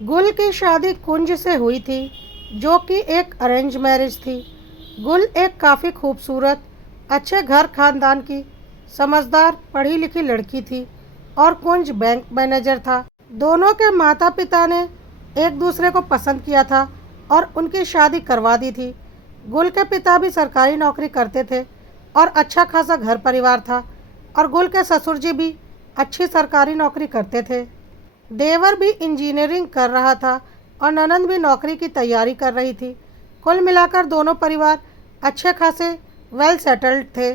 गुल की शादी कुंज से हुई थी, जो कि एक अरेंज मैरिज थी। गुल एक काफ़ी खूबसूरत, अच्छे घर खानदान की, समझदार, पढ़ी लिखी लड़की थी और कुंज बैंक मैनेजर था। दोनों के माता पिता ने एक दूसरे को पसंद किया था और उनकी शादी करवा दी थी। गुल के पिता भी सरकारी नौकरी करते थे और अच्छा खासा घर परिवार था, और गुल के ससुर जी भी अच्छी सरकारी नौकरी करते थे। देवर भी इंजीनियरिंग कर रहा था और ननंद भी नौकरी की तैयारी कर रही थी। कुल मिलाकर दोनों परिवार अच्छे खासे वेल सेटल्ड थे।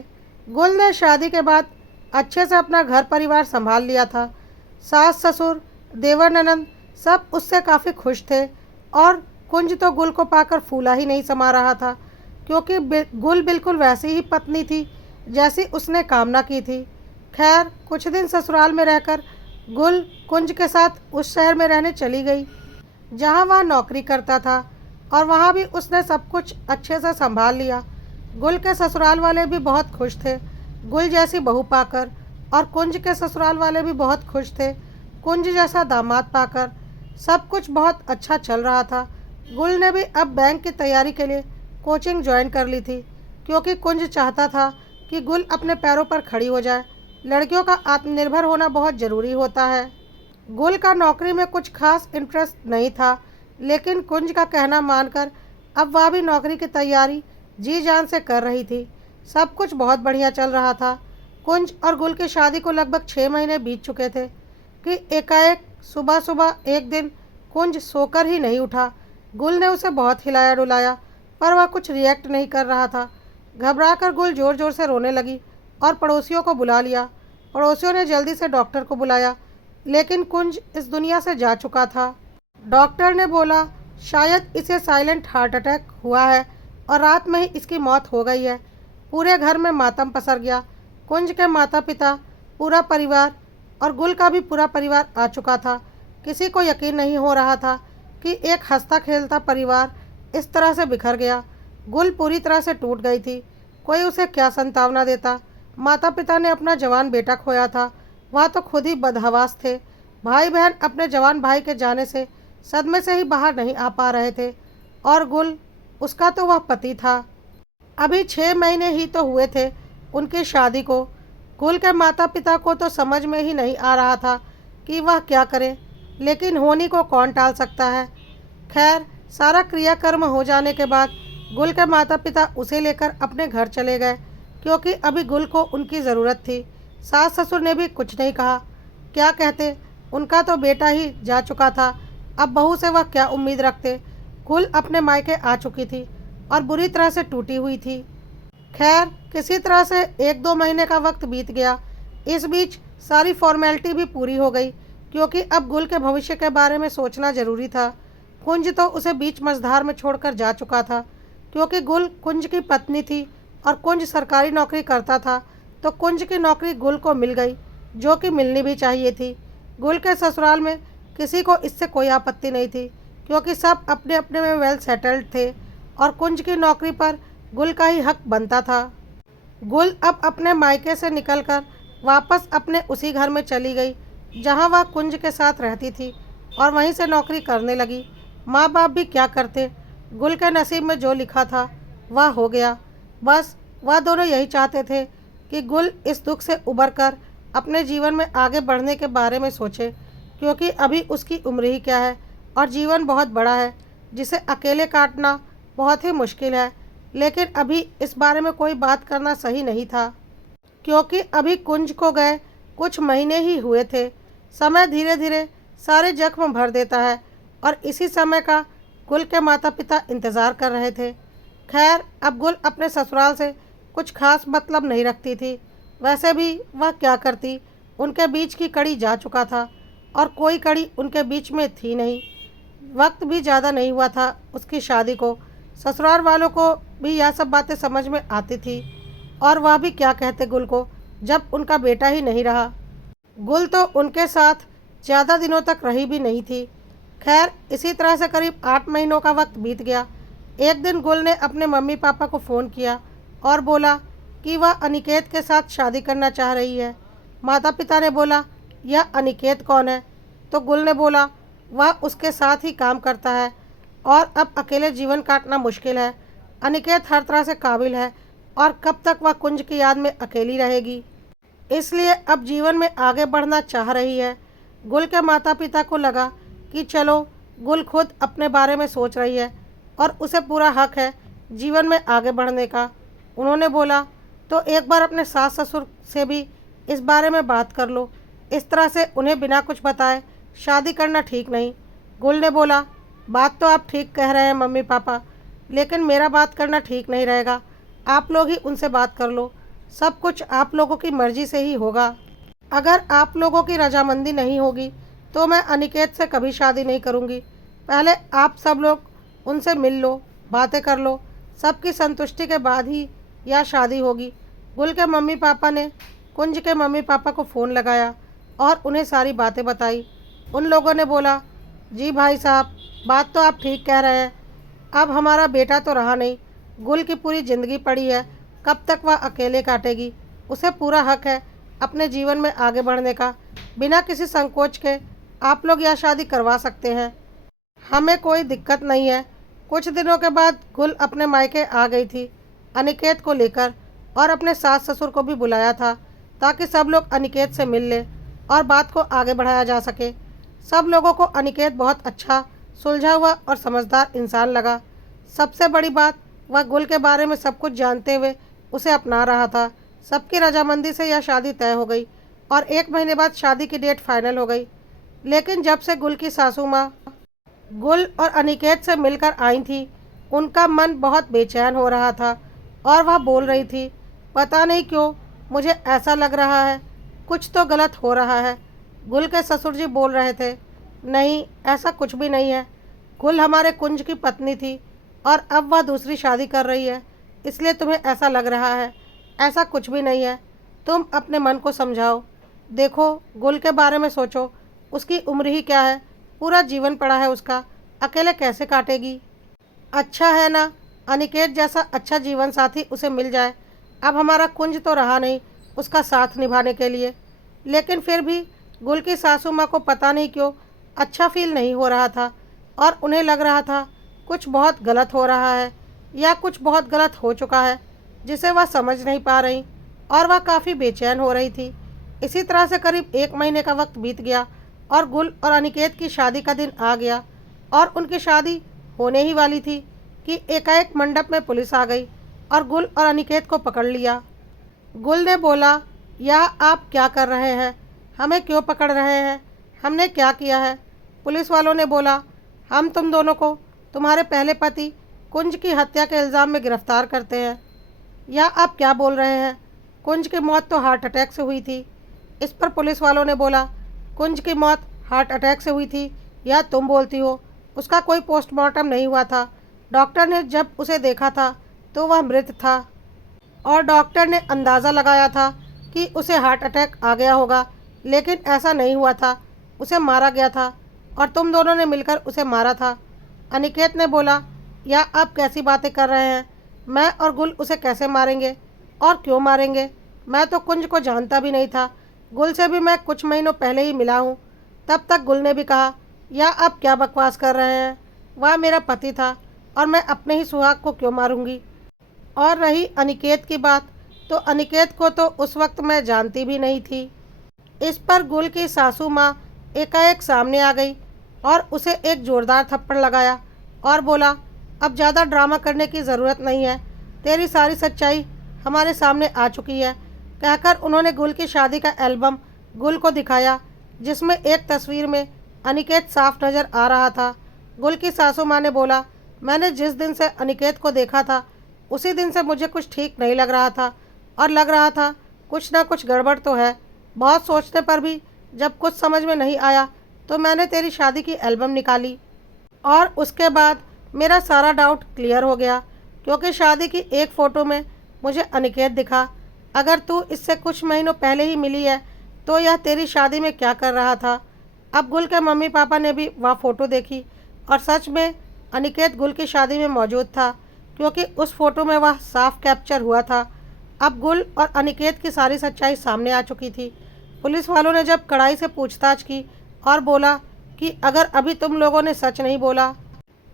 गुल ने शादी के बाद अच्छे से अपना घर परिवार संभाल लिया था। सास ससुर, देवर ननंद सब उससे काफ़ी खुश थे, और कुंज तो गुल को पाकर फूला ही नहीं समा रहा था, क्योंकि गुल बिल्कुल वैसी ही पत्नी थी जैसी उसने कामना की थी। खैर, कुछ दिन ससुराल में रहकर गुल कुंज के साथ उस शहर में रहने चली गई जहां वह नौकरी करता था, और वहां भी उसने सब कुछ अच्छे से संभाल लिया। गुल के ससुराल वाले भी बहुत खुश थे गुल जैसी बहू पाकर, और कुंज के ससुराल वाले भी बहुत खुश थे कुंज जैसा दामाद पाकर। सब कुछ बहुत अच्छा चल रहा था। गुल ने भी अब बैंक की तैयारी के लिए कोचिंग ज्वाइन कर ली थी, क्योंकि कुंज चाहता था कि गुल अपने पैरों पर खड़ी हो जाए। लड़कियों का आत्मनिर्भर होना बहुत ज़रूरी होता है। गुल का नौकरी में कुछ खास इंटरेस्ट नहीं था, लेकिन कुंज का कहना मानकर अब वह भी नौकरी की तैयारी जी जान से कर रही थी। सब कुछ बहुत बढ़िया चल रहा था। कुंज और गुल की शादी को लगभग 6 महीने बीत चुके थे कि एकाएक सुबह सुबह एक दिन कुंज सोकर ही नहीं उठा। गुल ने उसे बहुत हिलाया डुलाया, पर वह कुछ रिएक्ट नहीं कर रहा था। घबराकर गुल ज़ोर ज़ोर से रोने लगी और पड़ोसियों को बुला लिया। पड़ोसियों ने जल्दी से डॉक्टर को बुलाया, लेकिन कुंज इस दुनिया से जा चुका था। डॉक्टर ने बोला शायद इसे साइलेंट हार्ट अटैक हुआ है और रात में ही इसकी मौत हो गई है। पूरे घर में मातम पसर गया। कुंज के माता पिता, पूरा परिवार और गुल का भी पूरा परिवार आ चुका था। किसी को यकीन नहीं हो रहा था कि एक हंसता खेलता परिवार इस तरह से बिखर गया। गुल पूरी तरह से टूट गई थी। कोई उसे क्या संतावना देता। माता पिता ने अपना जवान बेटा खोया था, वह तो खुद ही बदहवास थे। भाई बहन अपने जवान भाई के जाने से सदमे से ही बाहर नहीं आ पा रहे थे, और गुल, उसका तो वह पति था। अभी 6 महीने ही तो हुए थे उनकी शादी को। गुल के माता पिता को तो समझ में ही नहीं आ रहा था कि वह क्या करे, लेकिन होनी को कौन टाल सकता है। खैर, सारा क्रियाकर्म हो जाने के बाद गुल के माता पिता उसे लेकर अपने घर चले गए, क्योंकि अभी गुल को उनकी ज़रूरत थी। सास ससुर ने भी कुछ नहीं कहा। क्या कहते, उनका तो बेटा ही जा चुका था, अब बहू से वह क्या उम्मीद रखते। गुल अपने मायके आ चुकी थी और बुरी तरह से टूटी हुई थी। खैर, किसी तरह से 1-2 महीने का वक्त बीत गया। इस बीच सारी फॉर्मेलिटी भी पूरी हो गई, क्योंकि अब गुल के भविष्य के बारे में सोचना ज़रूरी था। कुंज तो उसे बीच मझधार में छोड़कर जा चुका था, क्योंकि गुल कुंज की पत्नी थी और कुंज सरकारी नौकरी करता था, तो कुंज की नौकरी गुल को मिल गई, जो कि मिलनी भी चाहिए थी। गुल के ससुराल में किसी को इससे कोई आपत्ति नहीं थी, क्योंकि सब अपने अपने में वेल सेटल्ड थे, और कुंज की नौकरी पर गुल का ही हक बनता था। गुल अब अपने मायके से निकलकर वापस अपने उसी घर में चली गई जहां वह कुंज के साथ रहती थी, और वहीं से नौकरी करने लगी। माँ बाप भी क्या करते, गुल के नसीब में जो लिखा था वह हो गया। बस वह दोनों यही चाहते थे कि गुल इस दुख से उबर कर अपने जीवन में आगे बढ़ने के बारे में सोचे, क्योंकि अभी उसकी उम्र ही क्या है और जीवन बहुत बड़ा है, जिसे अकेले काटना बहुत ही मुश्किल है। लेकिन अभी इस बारे में कोई बात करना सही नहीं था, क्योंकि अभी कुंज को गए कुछ महीने ही हुए थे। समय धीरे धीरे सारे जख्म भर देता है, और इसी समय का गुल के माता पिता इंतज़ार कर रहे थे। खैर, अब गुल अपने ससुराल से कुछ खास मतलब नहीं रखती थी। वैसे भी वह क्या करती, उनके बीच की कड़ी जा चुका था और कोई कड़ी उनके बीच में थी नहीं। वक्त भी ज़्यादा नहीं हुआ था उसकी शादी को। ससुराल वालों को भी यह सब बातें समझ में आती थी, और वह भी क्या कहते गुल को, जब उनका बेटा ही नहीं रहा। गुल तो उनके साथ ज़्यादा दिनों तक रही भी नहीं थी। खैर, इसी तरह से करीब 8 महीनों का वक्त बीत गया। एक दिन गुल ने अपने मम्मी पापा को फ़ोन किया और बोला कि वह अनिकेत के साथ शादी करना चाह रही है। माता पिता ने बोला, यह अनिकेत कौन है? तो गुल ने बोला, वह उसके साथ ही काम करता है और अब अकेले जीवन काटना मुश्किल है। अनिकेत हर तरह से काबिल है और कब तक वह कुंज की याद में अकेली रहेगी। इसलिए अब जीवन में आगे बढ़ना चाह रही है। गुल के माता पिता को लगा कि चलो, गुल खुद अपने बारे में सोच रही है और उसे पूरा हक है जीवन में आगे बढ़ने का। उन्होंने बोला, तो एक बार अपने सास ससुर से भी इस बारे में बात कर लो। इस तरह से उन्हें बिना कुछ बताए शादी करना ठीक नहीं। गुल ने बोला, बात तो आप ठीक कह रहे हैं मम्मी पापा, लेकिन मेरा बात करना ठीक नहीं रहेगा। आप लोग ही उनसे बात कर लो। सब कुछ आप लोगों की मर्जी से ही होगा। अगर आप लोगों की रजामंदी नहीं होगी तो मैं अनिकेत से कभी शादी नहीं करूंगी। पहले आप सब लोग उनसे मिल लो, बातें कर लो। सबकी संतुष्टि के बाद ही यह शादी होगी। गुल के मम्मी पापा ने कुंज के मम्मी पापा को फ़ोन लगाया और उन्हें सारी बातें बताई। उन लोगों ने बोला, जी भाई साहब, बात तो आप ठीक कह रहे हैं। अब हमारा बेटा तो रहा नहीं, गुल की पूरी ज़िंदगी पड़ी है। कब तक वह अकेले काटेगी? उसे पूरा हक है अपने जीवन में आगे बढ़ने का। बिना किसी संकोच के आप लोग यह शादी करवा सकते हैं, हमें कोई दिक्कत नहीं है। कुछ दिनों के बाद गुल अपने मायके आ गई थी अनिकेत को लेकर, और अपने सास ससुर को भी बुलाया था ताकि सब लोग अनिकेत से मिल लें और बात को आगे बढ़ाया जा सके। सब लोगों को अनिकेत बहुत अच्छा, सुलझा हुआ और समझदार इंसान लगा। सबसे बड़ी बात, वह गुल के बारे में सब कुछ जानते हुए उसे अपना रहा था। सबकी रजामंदी से यह शादी तय हो गई और 1 महीने बाद शादी की डेट फाइनल हो गई। लेकिन जब से गुल की सासू माँ गुल और अनिकेत से मिलकर आई थी, उनका मन बहुत बेचैन हो रहा था और वह बोल रही थी, पता नहीं क्यों मुझे ऐसा लग रहा है कुछ तो गलत हो रहा है। गुल के ससुर जी बोल रहे थे, नहीं, ऐसा कुछ भी नहीं है। गुल हमारे कुंज की पत्नी थी और अब वह दूसरी शादी कर रही है, इसलिए तुम्हें ऐसा लग रहा है। ऐसा कुछ भी नहीं है। तुम अपने मन को समझाओ। देखो, गुल के बारे में सोचो। उसकी उम्र ही क्या है, पूरा जीवन पड़ा है उसका, अकेले कैसे काटेगी? अच्छा है ना, अनिकेत जैसा अच्छा जीवन साथी उसे मिल जाए। अब हमारा कुंज तो रहा नहीं उसका साथ निभाने के लिए। लेकिन फिर भी गुल की सासू माँ को पता नहीं क्यों अच्छा फील नहीं हो रहा था और उन्हें लग रहा था कुछ बहुत गलत हो रहा है या कुछ बहुत गलत हो चुका है जिसे वह समझ नहीं पा रही, और वह काफ़ी बेचैन हो रही थी। इसी तरह से करीब 1 महीने का वक्त बीत गया और गुल और अनिकेत की शादी का दिन आ गया और उनकी शादी होने ही वाली थी कि एकाएक मंडप में पुलिस आ गई और गुल और अनिकेत को पकड़ लिया। गुल ने बोला, यह आप क्या कर रहे हैं? हमें क्यों पकड़ रहे हैं? हमने क्या किया है? पुलिस वालों ने बोला, हम तुम दोनों को तुम्हारे पहले पति कुंज की हत्या के इल्ज़ाम में गिरफ्तार करते हैं। यह आप क्या बोल रहे हैं? कुंज की मौत तो हार्ट अटैक से हुई थी। इस पर पुलिस वालों ने बोला, कुंज की मौत हार्ट अटैक से हुई थी या तुम बोलती हो? उसका कोई पोस्टमार्टम नहीं हुआ था। डॉक्टर ने जब उसे देखा था तो वह मृत था और डॉक्टर ने अंदाज़ा लगाया था कि उसे हार्ट अटैक आ गया होगा, लेकिन ऐसा नहीं हुआ था। उसे मारा गया था और तुम दोनों ने मिलकर उसे मारा था। अनिकेत ने बोला, या आप कैसी बातें कर रहे हैं? मैं और गुल उसे कैसे मारेंगे और क्यों मारेंगे? मैं तो कुंज को जानता भी नहीं था। गुल से भी मैं कुछ महीनों पहले ही मिला हूँ। तब तक गुल ने भी कहा, या आप क्या बकवास कर रहे हैं? वह मेरा पति था और मैं अपने ही सुहाग को क्यों मारूंगी? और रही अनिकेत की बात, तो अनिकेत को तो उस वक्त मैं जानती भी नहीं थी। इस पर गुल की सासू माँ एकाएक सामने आ गई और उसे एक ज़ोरदार थप्पड़ लगाया और बोला, अब ज़्यादा ड्रामा करने की ज़रूरत नहीं है, तेरी सारी सच्चाई हमारे सामने आ चुकी है। कहकर उन्होंने गुल की शादी का एल्बम गुल को दिखाया, जिसमें एक तस्वीर में अनिकेत साफ नज़र आ रहा था। गुल की सासू माँ ने बोला, मैंने जिस दिन से अनिकेत को देखा था उसी दिन से मुझे कुछ ठीक नहीं लग रहा था और लग रहा था कुछ ना कुछ गड़बड़ तो है। बहुत सोचने पर भी जब कुछ समझ में नहीं आया तो मैंने तेरी शादी की एल्बम निकाली और उसके बाद मेरा सारा डाउट क्लियर हो गया, क्योंकि शादी की एक फ़ोटो में मुझे अनिकेत दिखा। अगर तू इससे कुछ महीनों पहले ही मिली है तो यह तेरी शादी में क्या कर रहा था? अब गुल के मम्मी पापा ने भी वह फ़ोटो देखी और सच में अनिकेत गुल की शादी में मौजूद था, क्योंकि उस फ़ोटो में वह साफ कैप्चर हुआ था। अब गुल और अनिकेत की सारी सच्चाई सामने आ चुकी थी। पुलिस वालों ने जब कड़ाई से पूछताछ की और बोला कि अगर अभी तुम लोगों ने सच नहीं बोला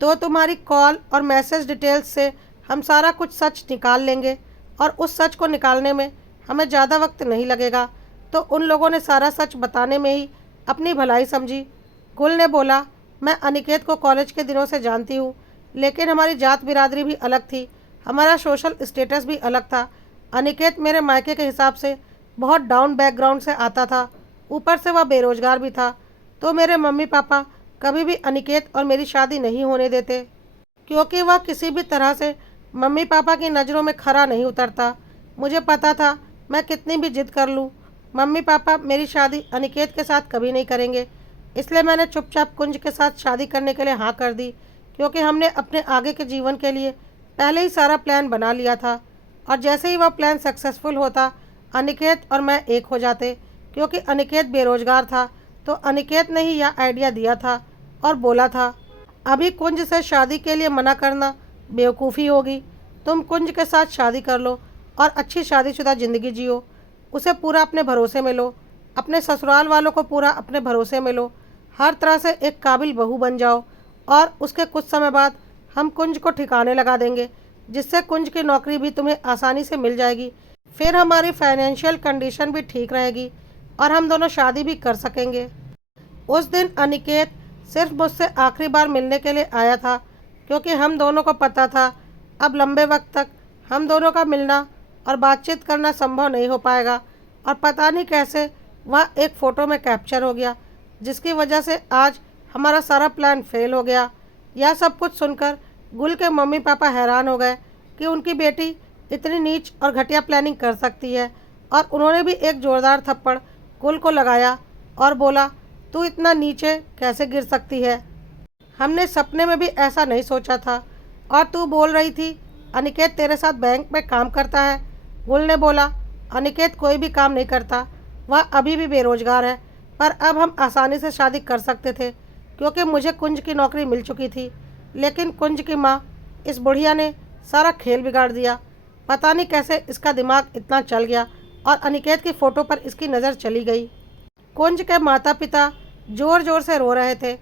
तो तुम्हारी कॉल और मैसेज डिटेल्स से हम सारा कुछ सच निकाल लेंगे और उस सच को निकालने में हमें ज़्यादा वक्त नहीं लगेगा। तो उन लोगों ने सारा सच बताने में ही अपनी भलाई समझी। गुल ने बोला, मैं अनिकेत को कॉलेज के दिनों से जानती हूँ, लेकिन हमारी जात बिरादरी भी अलग थी, हमारा सोशल स्टेटस भी अलग था। अनिकेत मेरे मायके के हिसाब से बहुत डाउन बैकग्राउंड से आता था, ऊपर से वह बेरोजगार भी था। तो मेरे मम्मी पापा कभी भी अनिकेत और मेरी शादी नहीं होने देते, क्योंकि वह किसी भी तरह से मम्मी पापा की नज़रों में खरा नहीं उतरता। मुझे पता था मैं कितनी भी जिद कर लूँ, मम्मी पापा मेरी शादी अनिकेत के साथ कभी नहीं करेंगे। इसलिए मैंने चुपचाप कुंज के साथ शादी करने के लिए हाँ कर दी, क्योंकि हमने अपने आगे के जीवन के लिए पहले ही सारा प्लान बना लिया था। और जैसे ही वह प्लान सक्सेसफुल होता, अनिकेत और मैं एक हो जाते। क्योंकि अनिकेत बेरोजगार था, तो अनिकेत ने ही यह आइडिया दिया था और बोला था, अभी कुंज से शादी के लिए मना करना बेवकूफ़ी होगी। तुम कुंज के साथ शादी कर लो और अच्छी शादीशुदा ज़िंदगी जियो, उसे पूरा अपने भरोसे में लो, अपने ससुराल वालों को पूरा अपने भरोसे में लो, हर तरह से एक काबिल बहू बन जाओ। और उसके कुछ समय बाद हम कुंज को ठिकाने लगा देंगे, जिससे कुंज की नौकरी भी तुम्हें आसानी से मिल जाएगी। फिर हमारी फाइनेंशियल कंडीशन भी ठीक रहेगी और हम दोनों शादी भी कर सकेंगे। उस दिन अनिकेत सिर्फ मुझसे आखिरी बार मिलने के लिए आया था, क्योंकि हम दोनों को पता था अब लंबे वक्त तक हम दोनों का मिलना और बातचीत करना संभव नहीं हो पाएगा। और पता नहीं कैसे वह एक फ़ोटो में कैप्चर हो गया, जिसकी वजह से आज हमारा सारा प्लान फेल हो गया। यह सब कुछ सुनकर गुल के मम्मी पापा हैरान हो गए कि उनकी बेटी इतनी नीच और घटिया प्लानिंग कर सकती है, और उन्होंने भी एक ज़ोरदार थप्पड़ गुल को लगाया और बोला, तू इतना नीचे कैसे गिर सकती है, हमने सपने में भी ऐसा नहीं सोचा था। और तू बोल रही थी अनिकेत तेरे साथ बैंक में काम करता है। गुल ने बोला, अनिकेत कोई भी काम नहीं करता, वह अभी भी बेरोजगार है। पर अब हम आसानी से शादी कर सकते थे, क्योंकि मुझे कुंज की नौकरी मिल चुकी थी। लेकिन कुंज की माँ, इस बुढ़िया ने सारा खेल बिगाड़ दिया। पता नहीं कैसे इसका दिमाग इतना चल गया और अनिकेत की फ़ोटो पर इसकी नज़र चली गई। कुंज के माता पिता ज़ोर ज़ोर से रो रहे थे।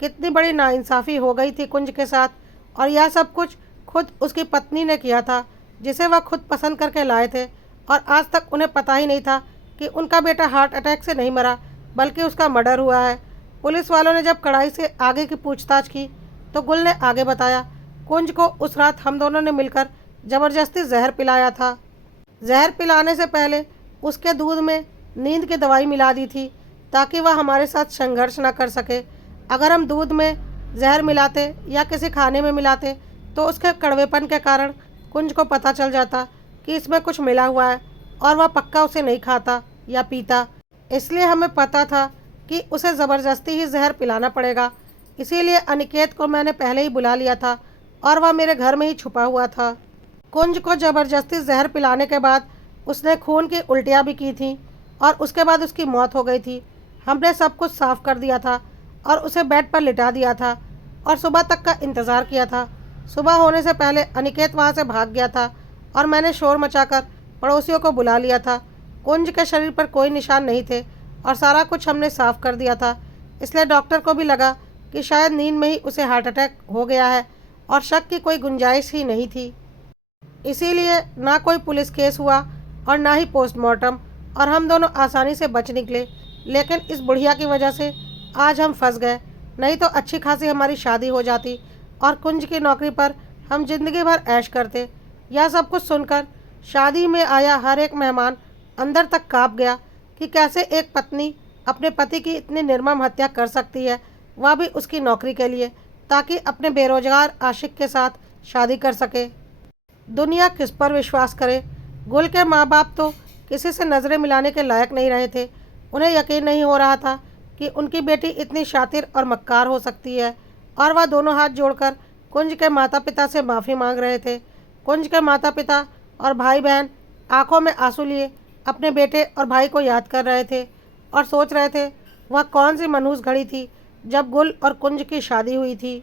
कितनी बड़ी नाइंसाफ़ी हो गई थी कुंज के साथ, और यह सब कुछ खुद उसकी पत्नी ने किया था, जिसे वह खुद पसंद करके लाए थे। और आज तक उन्हें पता ही नहीं था कि उनका बेटा हार्ट अटैक से नहीं मरा, बल्कि उसका मर्डर हुआ है। पुलिस वालों ने जब कड़ाई से आगे की पूछताछ की, तो गुल ने आगे बताया, कुंज को उस रात हम दोनों ने मिलकर ज़बरदस्ती जहर पिलाया था। जहर पिलाने से पहले उसके दूध में नींद की दवाई मिला दी थी, ताकि वह हमारे साथ संघर्ष न कर सके। अगर हम दूध में जहर मिलाते या किसी खाने में मिलाते, तो उसके कड़वेपन के कारण कुंज को पता चल जाता कि इसमें कुछ मिला हुआ है, और वह पक्का उसे नहीं खाता या पीता। इसलिए हमें पता था कि उसे ज़बरदस्ती ही जहर पिलाना पड़ेगा। इसीलिए अनिकेत को मैंने पहले ही बुला लिया था, और वह मेरे घर में ही छुपा हुआ था। कुंज को ज़बरदस्ती जहर पिलाने के बाद उसने खून की उल्टियाँ भी की थी, और उसके बाद उसकी मौत हो गई थी। हमने सब कुछ साफ़ कर दिया था और उसे बेड पर लिटा दिया था, और सुबह तक का इंतज़ार किया था। सुबह होने से पहले अनिकेत वहाँ से भाग गया था, और मैंने शोर मचाकर पड़ोसियों को बुला लिया था। कुंज के शरीर पर कोई निशान नहीं थे, और सारा कुछ हमने साफ़ कर दिया था। इसलिए डॉक्टर को भी लगा कि शायद नींद में ही उसे हार्ट अटैक हो गया है, और शक की कोई गुंजाइश ही नहीं थी। इसीलिए ना कोई पुलिस केस हुआ और ना ही पोस्टमार्टम, और हम दोनों आसानी से बच निकले। लेकिन इस बुढ़िया की वजह से आज हम फंस गए, नहीं तो अच्छी खासी हमारी शादी हो जाती और कुंज की नौकरी पर हम जिंदगी भर ऐश करते। यह सब कुछ सुनकर शादी में आया हर एक मेहमान अंदर तक काँप गया कि कैसे एक पत्नी अपने पति की इतनी निर्मम हत्या कर सकती है, वह भी उसकी नौकरी के लिए, ताकि अपने बेरोजगार आशिक के साथ शादी कर सके। दुनिया किस पर विश्वास करे। गुल के माँ बाप तो किसी से नज़रें मिलाने के लायक नहीं रहे थे। उन्हें यकीन नहीं हो रहा था कि उनकी बेटी इतनी शातिर और मक्कार हो सकती है, और वह दोनों हाथ जोड़कर कुंज के माता पिता से माफ़ी मांग रहे थे। कुंज के माता पिता और भाई बहन आंखों में आंसू लिए अपने बेटे और भाई को याद कर रहे थे, और सोच रहे थे वह कौन सी मनहूस घड़ी थी जब गुल और कुंज की शादी हुई थी।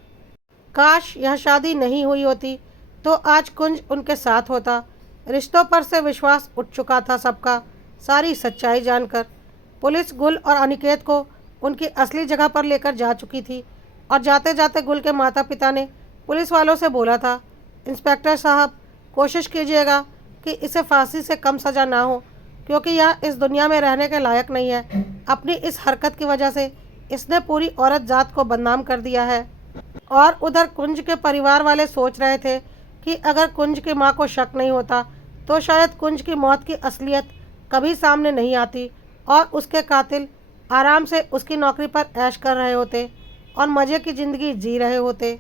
काश यह शादी नहीं हुई होती, तो आज कुंज उनके साथ होता। रिश्तों पर से विश्वास उठ चुका था सबका, सारी सच्चाई जानकर। पुलिस गुल और अनिकेत को उनकी असली जगह पर लेकर जा चुकी थी और जाते जाते गुल के माता पिता ने पुलिस वालों से बोला था, इंस्पेक्टर साहब, कोशिश कीजिएगा कि इसे फांसी से कम सज़ा ना हो, क्योंकि यह इस दुनिया में रहने के लायक नहीं है। अपनी इस हरकत की वजह से इसने पूरी औरत जात को बदनाम कर दिया है। और उधर कुंज के परिवार वाले सोच रहे थे कि अगर कुंज की माँ को शक नहीं होता तो शायद कुंज की मौत की असलियत कभी सामने नहीं आती और उसके कातिल आराम से उसकी नौकरी पर ऐश कर रहे होते और मज़े की ज़िंदगी जी रहे होते।